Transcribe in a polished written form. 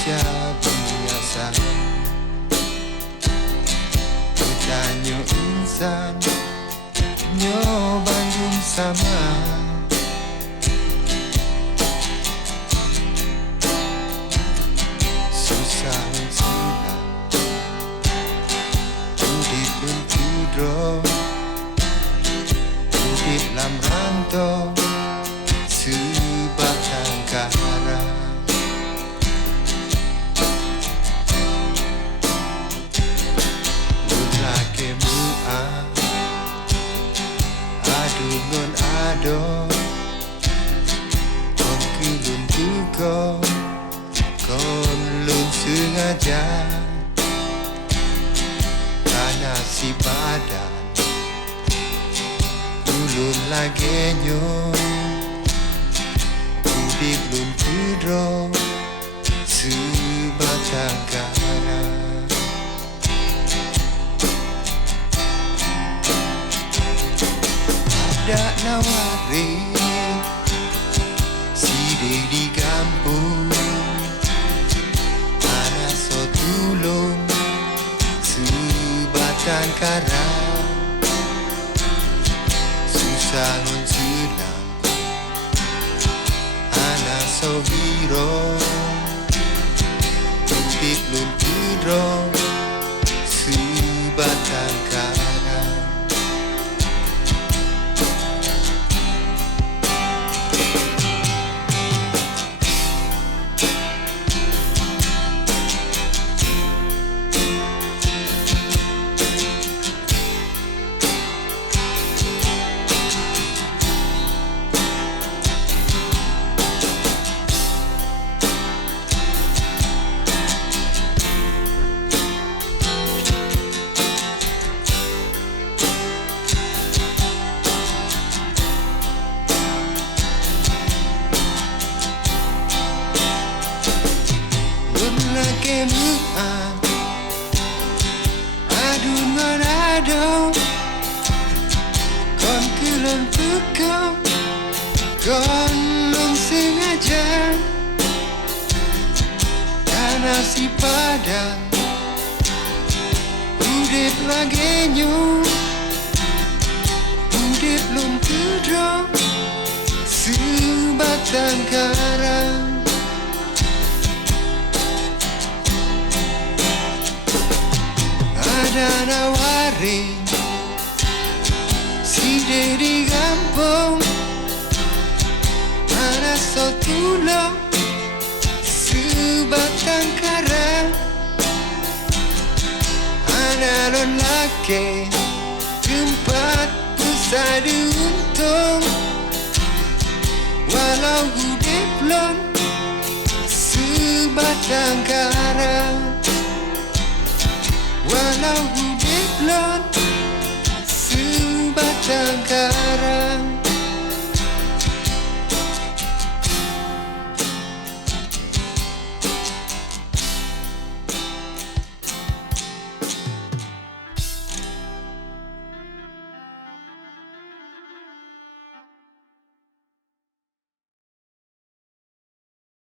baca biasa, bertanya insan nyo Bandung sama. Susah silang udip untudro, udip lam rantau Sebatang kara. Lelaki mua adungon ado, kon kulun tuko, kon lun sengaja. Karena si badan ulun lagi nyo, udip lun kudro Sebatang kara. Ada nawari sidih di kampung, ada so tulung Sebatang kara. Susah ngun senang ana so hiro, udip lun kudro Sebatang kara. Kemuan adungan ado, kon kulun tuko, kon lun sengaja. Karena si padan udip lagi nyo, udip lun kudro Sebatang kara. Ada nawari sidih di kampung, ada so tulung Sebatang kara. Ada lelaki tempat pusat diuntung, walau udip lon Sebatang kara. Walau udip lon Sebatang kara.